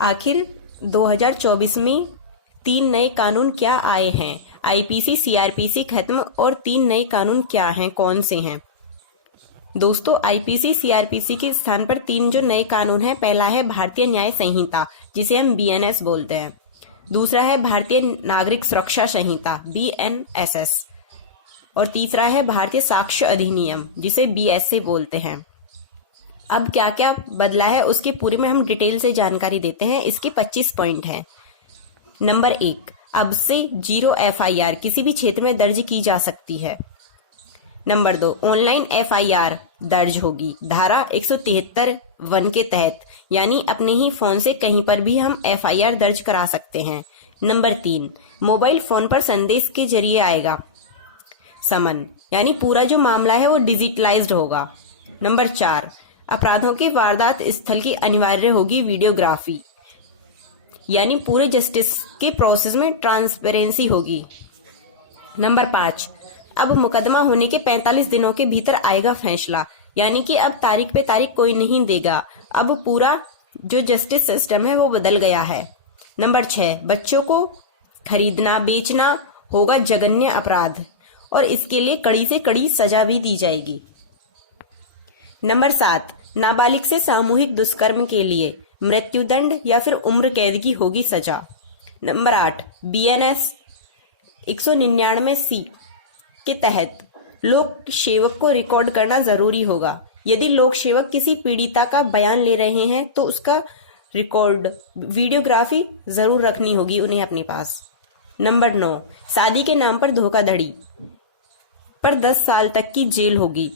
आखिर 2024 में 3 नए कानून क्या आए हैं? आईपीसी, सीआरपीसी खत्म और 3 नए कानून क्या हैं, कौन से हैं? दोस्तों, आईपीसी सीआरपीसी के स्थान पर 3 जो नए कानून हैं, पहला है भारतीय न्याय संहिता, जिसे हम बीएनएस बोलते हैं। दूसरा है भारतीय नागरिक सुरक्षा संहिता, बीएनएसएस, और तीसरा है भारतीय साक्ष्य अधिनियम, जिसे बीएसए बोलते हैं। अब क्या क्या बदला है उसके पूरे में हम डिटेल से जानकारी देते हैं। इसके 25 पॉइंट हैं। नंबर 1, अब से 0 एफआईआर किसी भी क्षेत्र में दर्ज की जा सकती है। नंबर 2, ऑनलाइन एफआईआर दर्ज होगी धारा 173(1) के तहत, यानी अपने ही फोन से कहीं पर भी हम एफआईआर दर्ज करा सकते हैं। नंबर 3, मोबाइल फोन पर संदेश के जरिए आएगा समन, यानी पूरा जो मामला है वो डिजिटलाइज्ड होगा। नंबर 4, अपराधों के वारदात स्थल की अनिवार्य होगी वीडियोग्राफी, यानी पूरे जस्टिस के प्रोसेस में ट्रांसपेरेंसी होगी। नंबर 5, अब मुकदमा होने के 45 दिनों के भीतर आएगा फैसला, यानी कि अब तारीख पे तारीख कोई नहीं देगा। अब पूरा जो जस्टिस सिस्टम है वो बदल गया है। नंबर 6, बच्चों को खरीदना बेचना होगा जघन्य अपराध और इसके लिए कड़ी से कड़ी सजा भी दी जाएगी। नंबर 7, नाबालिग से सामूहिक दुष्कर्म के लिए मृत्युदंड या फिर उम्र कैद की होगी सजा। नंबर 8, बीएनएस 199(c) के तहत लोक सेवक को रिकॉर्ड करना जरूरी होगा। यदि लोक सेवक किसी पीड़िता का बयान ले रहे हैं तो उसका रिकॉर्ड वीडियोग्राफी जरूर रखनी होगी उन्हें अपने पास। नंबर 9, शादी के नाम पर धोखाधड़ी पर 10 साल तक की जेल होगी।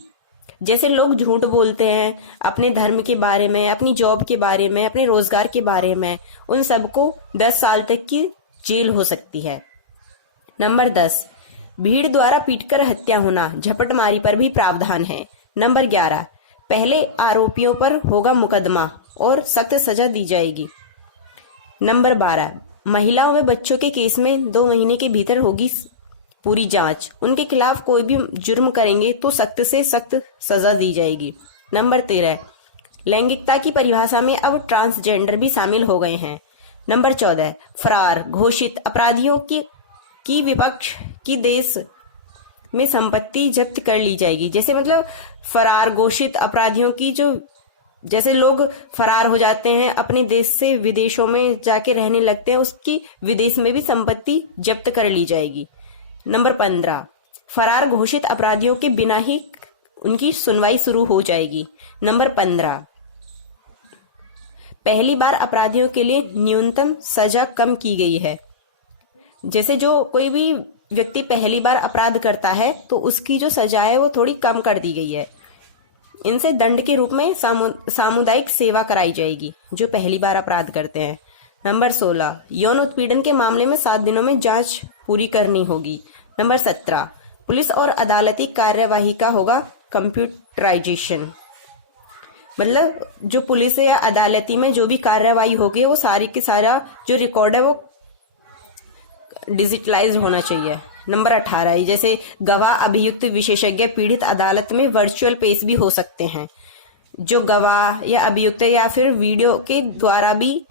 जैसे लोग झूठ बोलते हैं अपने धर्म के बारे में, अपनी जॉब के बारे में, अपने रोजगार के बारे में, उन सबको 10 साल तक की जेल हो सकती है। नंबर 10, भीड़ द्वारा पीटकर हत्या होना, झपटमारी पर भी प्रावधान है। नंबर 11, पहले आरोपियों पर होगा मुकदमा और सख्त सजा दी जाएगी। नंबर 12, महिलाओं व बच्चों के केस में 2 महीने के भीतर होगी पूरी जांच। उनके खिलाफ कोई भी जुर्म करेंगे तो सख्त से सख्त सजा दी जाएगी। नंबर 13, लैंगिकता की परिभाषा में अब ट्रांसजेंडर भी शामिल हो गए हैं। नंबर 14, फरार घोषित अपराधियों की विपक्ष की देश में संपत्ति जब्त कर ली जाएगी। जैसे मतलब फरार घोषित अपराधियों की जैसे लोग फरार हो जाते हैं अपने देश से विदेशों में जाके रहने लगते हैं, उसकी विदेश में भी संपत्ति जब्त कर ली जाएगी। नंबर 15, फरार घोषित अपराधियों के बिना ही उनकी सुनवाई शुरू हो जाएगी। नंबर 15, पहली बार अपराधियों के लिए न्यूनतम सजा कम की गई है। जैसे जो कोई भी व्यक्ति पहली बार अपराध करता है तो उसकी जो सजा है वो थोड़ी कम कर दी गई है। इनसे दंड के रूप में सामुदायिक सेवा कराई जाएगी जो पहली बार अपराध करते हैं। नंबर 16, यौन उत्पीड़न के मामले में 7 दिनों में जांच पूरी करनी होगी। नंबर 17, पुलिस और अदालती कार्यवाही का होगा कंप्यूटराइजेशन, मतलब जो पुलिस या अदालती में जो भी कार्यवाही होगी वो सारी की सारा जो रिकॉर्ड है वो डिजिटलाइज होना चाहिए। नंबर 18, जैसे गवाह अभियुक्त विशेषज्ञ पीड़ित अदालत में वर्चुअल पेश भी हो सकते हैं। जो गवाह या अभियुक्त या फिर वीडियो के द्वारा भी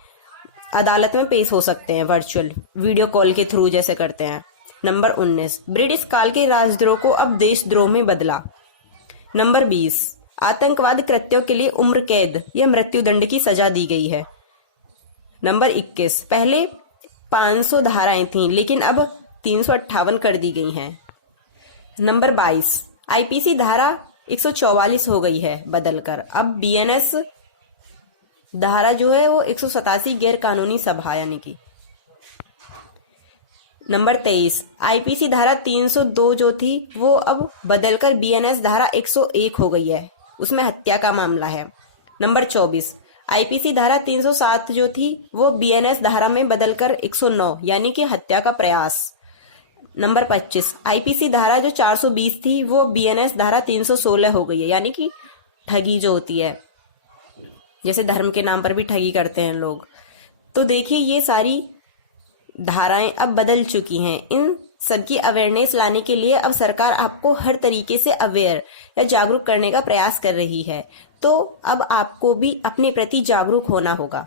अदालत में पेश हो सकते हैं, वर्चुअल वीडियो कॉल के थ्रू जैसे करते हैं। नंबर 19, ब्रिटिश काल के राजद्रोह को अब देशद्रोह में बदला। नंबर 20, आतंकवाद कृत्यों के लिए उम्र कैद या मृत्युदंड की सजा दी गई है। नंबर 21, पहले 500 धाराएं थीं लेकिन अब 358 कर दी गई हैं। नंबर 22, आईपीसी धारा 144 हो गई है बदलकर, अब बीएनएस धारा जो है वो 187 गैर कानूनी सभा यानी कि। नंबर 23, आईपीसी धारा 302 जो थी वो अब बदलकर बीएनएस धारा 101 हो गई है, उसमें हत्या का मामला है। नंबर 24, आईपीसी धारा 307 जो थी वो बीएनएस धारा में बदलकर 109 यानी कि हत्या का प्रयास। नंबर 25, आईपीसी धारा जो 420 थी वो बीएनएस धारा 316 हो गई है, यानी कि ठगी जो होती है, जैसे धर्म के नाम पर भी ठगी करते हैं लोग। तो देखिए ये सारी धाराएं अब बदल चुकी हैं। इन सबकी अवेयरनेस लाने के लिए अब सरकार आपको हर तरीके से अवेयर या जागरूक करने का प्रयास कर रही है। तो अब आपको भी अपने प्रति जागरूक होना होगा।